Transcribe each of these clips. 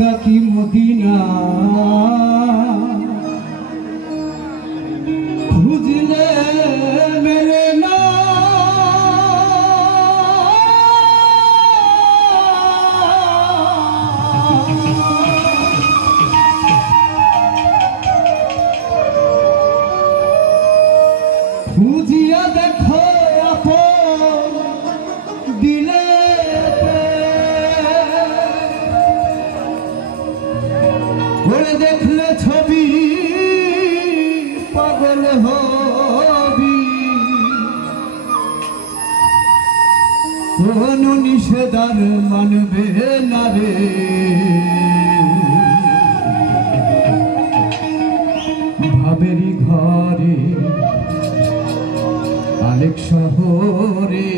মক্কা কি মদিনা খুঁজলে মেলে না। খুঁজিয়া দেখো আপন দিলে করে দেখলে ছবি পাগল হবি। কোন নিষেধার মানবে না রে, ভাবেরি ঘরে আলেক শহরে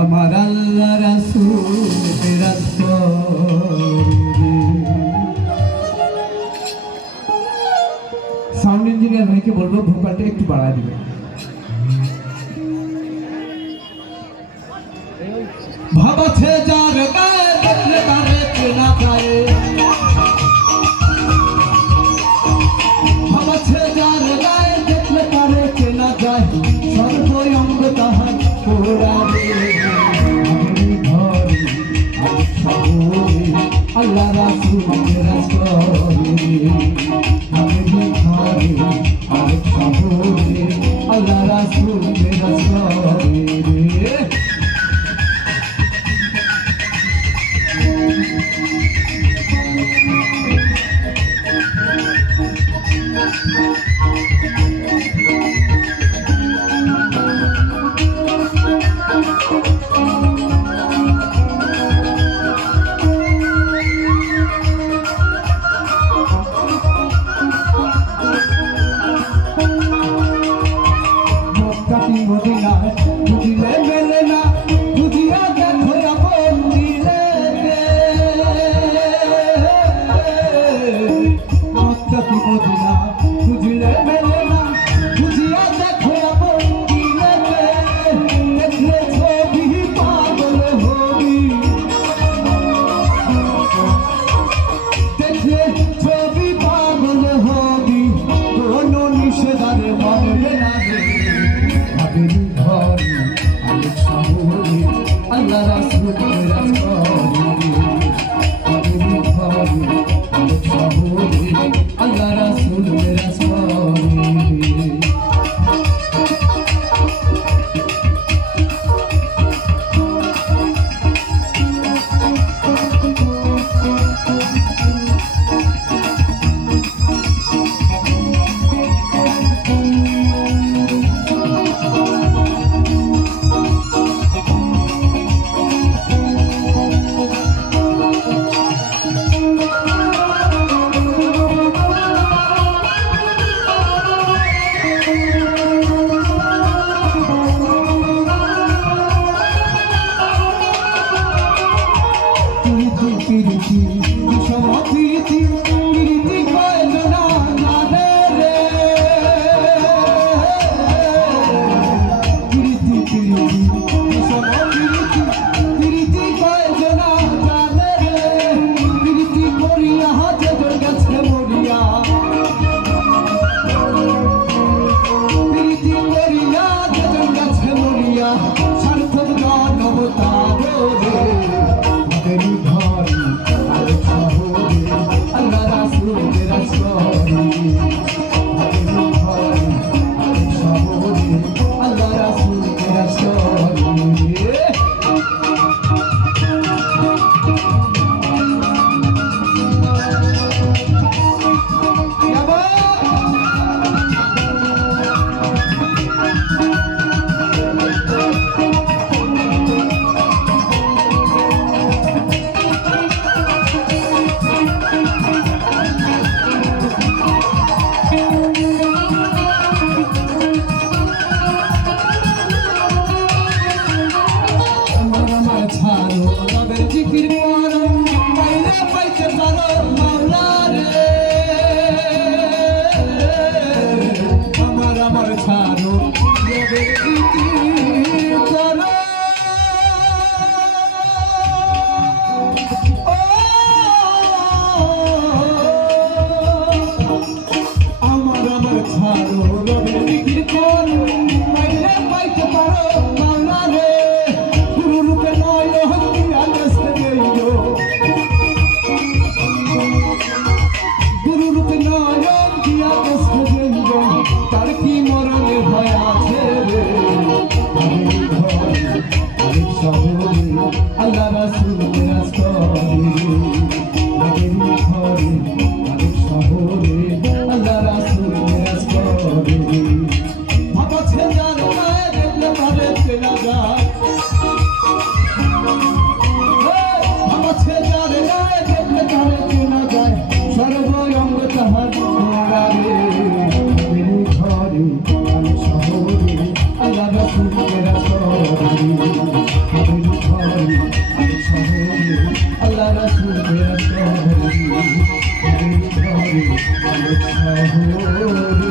আমার আল্লাহ রাসূল বিরাজ করে। সাউন্ড ইঞ্জিনিয়ার ভাইকে বলবো ভোকালটা একটু বাড়ায় দিবে। ভাবাছে যার গায়ে দেখলে তারে চেনা যায়, ভাবাছে যার গায়ে দেখলে তারে চেনা যায়, সর্বই অঙ্গ তাহার পোড়াবে। ঘরে আলেক শহরে আল্লাহ রাসূল বিরাজ করে। ঘরে আলেক শহরে আল্লাহ রাসূল বিরাজ করে। মদিনা খুঁজিলে মেলে না, খুঁজিয়া দেখো আপন দিলে। মক্কা কি মদিনা খুঁজিলে মেলে না, খুঁজিয়া দেখো আপন দিলে। দেখলে ছবি পাগল হবি, দেখলে ছবি পাগল হবি। কোন নিষেধার মানবে না রে, ভাবেরি ঘরে আলেক শহরে আল্লাহ রাসূল বিরাজ করে। ভাবেরি ঘরে আলেক শহরে আল্লাহ রাসূল বিরাজ করে। প্রীতি বিষম প্রীতি প্রীতি কয়জনা জানে রে, প্রীতি প্রীতি বিষম প্রীতি প্রীতি কয়জনা জানে রে। প্রীতি করিয়া যেজন গেছে মরিয়া, প্রীতি করিয়া যেজন গেছে মরিয়া, সার্থক মানবতার রে। ভাবেরি ঘরে আলেক শহরে আল্লাহ রাসূল বিরাজ করে। ভাবেরি ঘরে আলেক শহরে আল্লাহ রাসূল বিরাজ করে। জিকির করো পাইলে পাইতে পারো মাওলা রে। আমার ছাড়ো জিকির করো। শহরে আল্লাহ রাসূল বিরাজ করে নবীর ঘরে আরেক শহরে আল্লাহ রাসূল বিরাজ করে ভাবছে যার গায়ে দেখলে পারে চেনা যায় ভাবছে যার গায়ে দেখলে পারে চেনা যায় সর্বঙ্গ তাহার ঘরে নবীর ঘরে আরেক শহরে আল্লাহ রাসূল বিরাজ করে নবীর ঘরে আরেক শহরে আল্লাহ রাসূল বিরাজ করে নবীর ঘরে আরেক শহরে